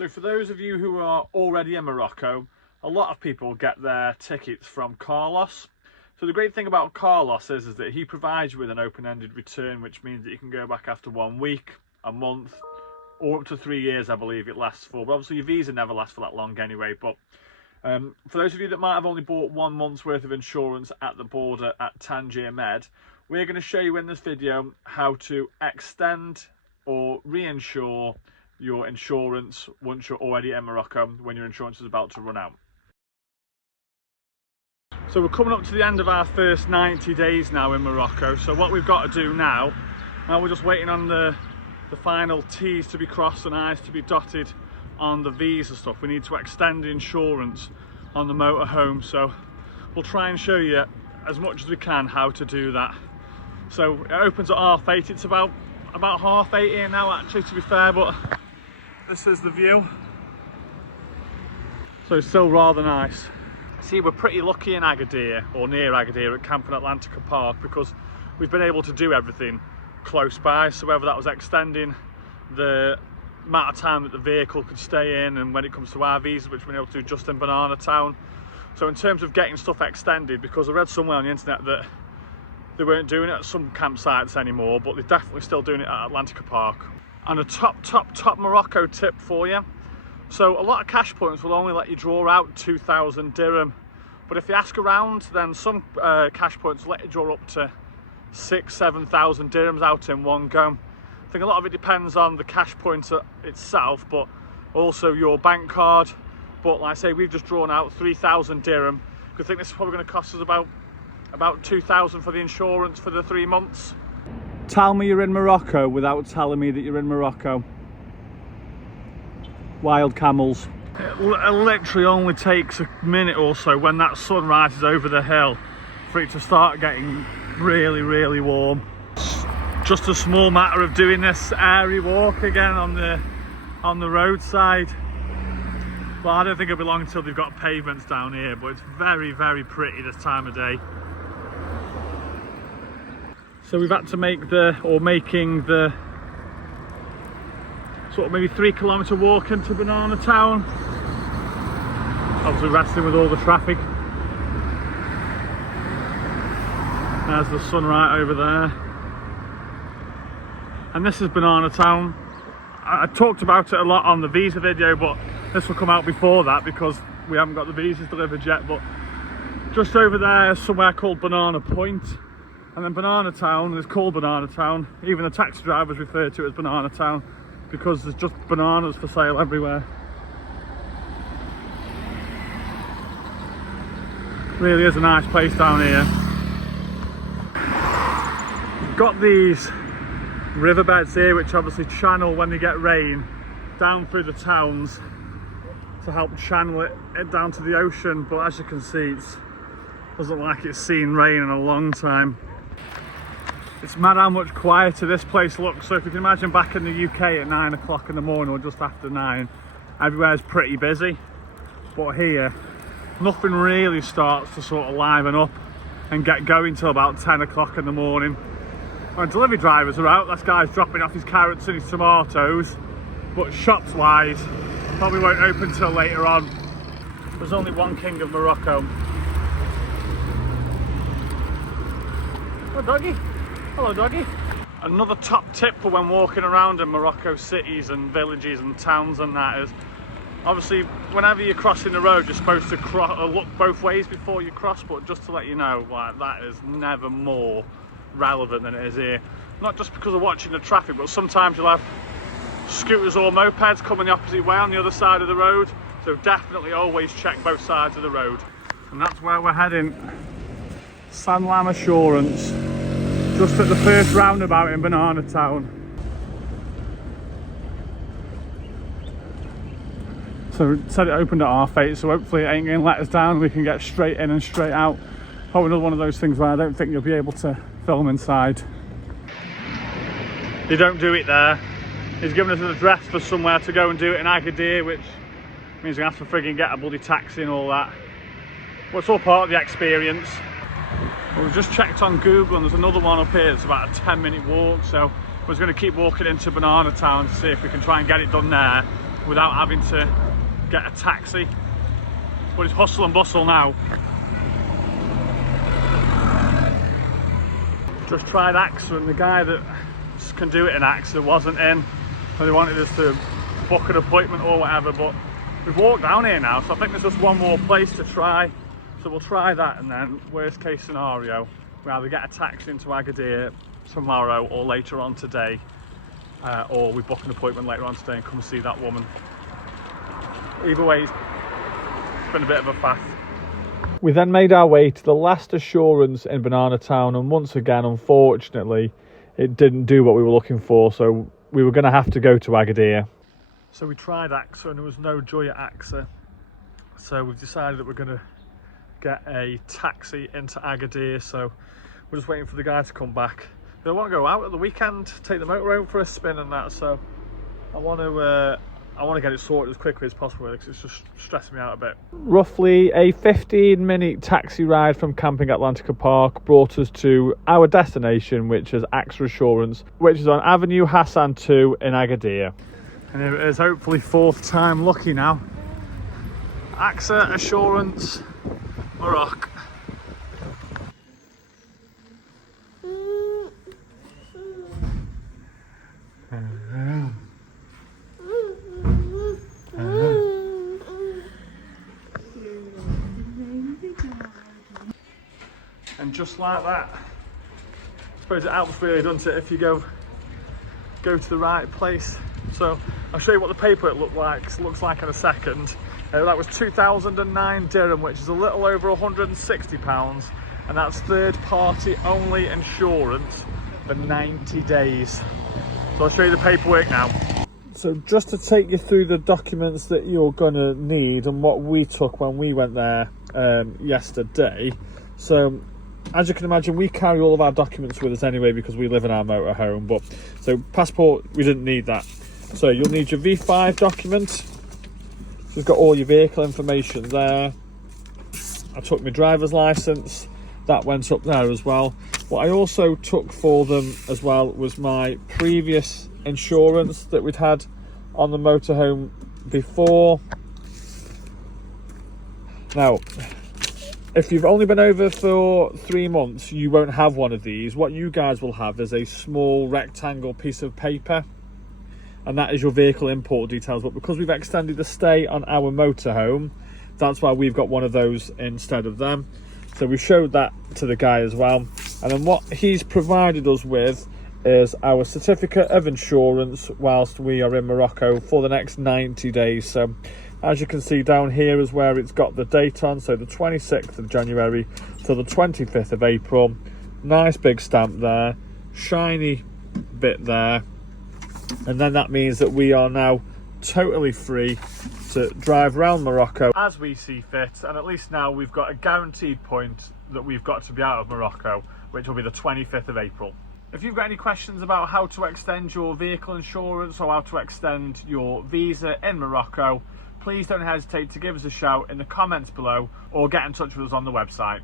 So for those of you who are already in Morocco, a lot of people get their tickets from Carlos. So the great thing about Carlos is that he provides you with an open-ended return, which means that you can go back after 1 week, a month, or up to 3 years, I believe it lasts for. But obviously your visa never lasts for that long anyway. But for those of you that might have only bought 1 month's worth of insurance at the border at Tangier Med, we're going to show you in this video how to extend or reinsure your insurance once you're already in Morocco when your insurance is about to run out. So we're coming up to the end of our first 90 days now in Morocco. So what we've got to do now we're just waiting on the final T's to be crossed and I's to be dotted on the visa stuff. We need to extend insurance on the motorhome, so we'll try and show you as much as we can how to do that. So it opens at 8:30. It's about 8:30 here now, actually, to be fair, but this is the view. So it's still rather nice. See, we're pretty lucky in Agadir, or near Agadir, at Camp in Atlantica Park, because we've been able to do everything close by. So whether that was extending the amount of time that the vehicle could stay in, and when it comes to our visas, which we've been able to do just in Banana Town. So in terms of getting stuff extended, because I read somewhere on the internet that they weren't doing it at some campsites anymore, but they're definitely still doing it at Atlantica Park. And a top Morocco tip for you. So a lot of cash points will only let you draw out 2,000 dirham, but if you ask around, then some cash points will let you draw up to 6,000–7,000 dirhams out in one go. I think a lot of it depends on the cash point itself, but also your bank card. But like I say, we've just drawn out 3,000 dirham. I think this is probably going to cost us about 2,000 for the insurance for the 3 months. Tell me you're in Morocco without telling me that you're in Morocco. Wild camels. It literally only takes a minute or so when that sun rises over the hill for it to start getting really warm. Just a small matter of doing this airy walk again on the roadside. Well, I don't think it'll be long until they've got pavements down here, but it's very pretty this time of day. So we've had to making the sort of maybe 3 kilometre walk into Banana Town. Obviously wrestling with all the traffic. There's the sun right over there. And this is Banana Town. I talked about it a lot on the visa video, but this will come out before that because we haven't got the visas delivered yet. But just over there is somewhere called Banana Point. And then Banana Town is called Banana Town. Even the taxi drivers refer to it as Banana Town because there's just bananas for sale everywhere. Really is a nice place down here. We've got these riverbeds here which obviously channel when they get rain down through the towns to help channel it down to the ocean, but as you can see, it doesn't look like it's seen rain in a long time. It's mad how much quieter this place looks. So if you can imagine back in the UK at 9 o'clock in the morning or just after 9, everywhere's pretty busy. But here, nothing really starts to sort of liven up and get going till about 10 o'clock in the morning. When delivery drivers are out, this guy's dropping off his carrots and his tomatoes. But shops wise, probably won't open till later on. There's only one king of Morocco. Oh, doggy. Hello, doggy. Another top tip for when walking around in Morocco cities and villages and towns and that is, obviously, whenever you're crossing the road, you're supposed to look both ways before you cross, but just to let you know, like, that is never more relevant than it is here. Not just because of watching the traffic, but sometimes you'll have scooters or mopeds coming the opposite way on the other side of the road, so definitely always check both sides of the road. And that's where we're heading. Sanlam Assurance. Just at the first roundabout in Banana Town. So it said it opened at 8:30, so hopefully it ain't going to let us down and we can get straight in and straight out. Probably another one of those things where I don't think you'll be able to film inside. They don't do it there. He's given us an address for somewhere to go and do it in Agadir, which means we have to frigging get a bloody taxi and all that. But it's all part of the experience. Well, we've just checked on Google and there's another one up here. It's about a 10-minute walk, so we're going to keep walking into Banana Town to see if we can try and get it done there. without having to get a taxi. But it's hustle and bustle now. Just tried AXA, and the guy that can do it in AXA wasn't in, so they wanted us to book an appointment or whatever, but we've walked down here now, so I think there's just one more place to try. So we'll try that, and then worst case scenario, we either get a taxi into Agadir tomorrow or later on today, or we book an appointment later on today and come see that woman. Either way, it's been a bit of a faff. We then made our way to the last assurance in Banana Town, and once again, unfortunately, it didn't do what we were looking for, so we were going to have to go to Agadir. So we tried AXA and there was no joy at AXA, so we've decided that we're going to get a taxi into Agadir. So we're just waiting for the guy to come back. I want to go out at the weekend, take the motorhome for a spin and that, so I want to get it sorted as quickly as possible because it's just stressing me out a bit. Roughly a 15-minute taxi ride from Camping Atlantica Park brought us to our destination, which is AXA Assurance, which is on Avenue Hassan 2 in Agadir. And it is hopefully fourth time lucky now. AXA Assurance Morocco. And just like that, I suppose it helps really, doesn't it, if you go to the right place. So I'll show you what the paperwork looks like in a second. That was 2009 dirham, which is a little over £160, and that's third party only insurance for 90 days. So I'll show you the paperwork now. So just to take you through the documents that you're gonna need and what we took when we went there yesterday. So as you can imagine, we carry all of our documents with us anyway because we live in our motorhome. But so passport, we didn't need that. So you'll need your V5 document. So we've got all your vehicle information there. I took my driver's license, that went up there as well. What I also took for them as well was my previous insurance that we'd had on the motorhome before. Now, if you've only been over for 3 months, you won't have one of these. What you guys will have is a small rectangle piece of paper, and that is your vehicle import details. But because we've extended the stay on our motorhome, that's why we've got one of those instead of them. So we showed that to the guy as well. And then what he's provided us with is our certificate of insurance whilst we are in Morocco for the next 90 days. So as you can see down here is where it's got the date on, so the 26th of January to the 25th of April. Nice big stamp there, shiny bit there, and then that means that we are now totally free to drive around Morocco as we see fit, and at least now we've got a guaranteed point that we've got to be out of Morocco, which will be the 25th of April. If you've got any questions about how to extend your vehicle insurance or how to extend your visa in Morocco, please don't hesitate to give us a shout in the comments below or get in touch with us on the website.